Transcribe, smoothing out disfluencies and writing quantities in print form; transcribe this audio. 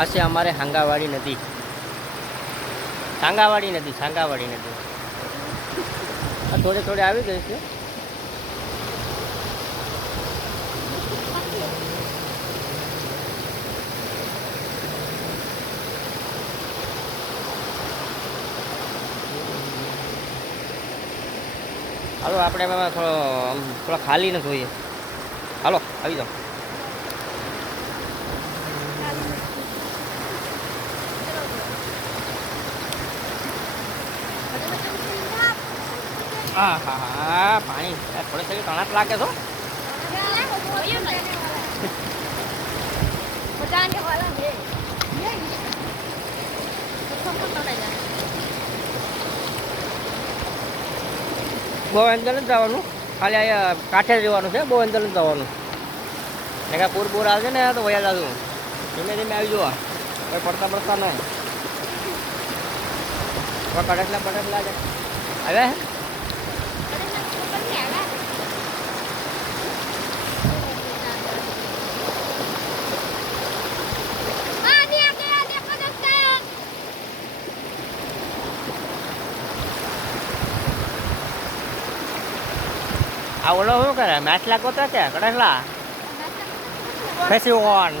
આ છે અમારે હાંગાવાડી નદી, સાંગાવાડી નદી, સાંગાવાડી નદી. આ થોડે થોડે આવી ગઈ છે. હાલો આપણે એમાં થોડો ખાલી ન જોઈએ. હાલો આવી જાઓ. હા હા હા પાણી થોડે થોડી તણાટ લાગે તો. બહુ અંદર નથી જવાનું, ખાલી અહીંયા કાંઠે જવાનું છે, બહુ અંદર નથી જવાનું. ને કાંઈ પૂર પૂર આવશે ને તો વયા જાશું. ધીમે ધીમે આવી જવા, કોઈ પડતા પડતા નહીં. કડકલા બડકલા છે હવે. આ ઓલો શું કરે? મેચ લાગો તો કે કડકલા ફેસી ઓન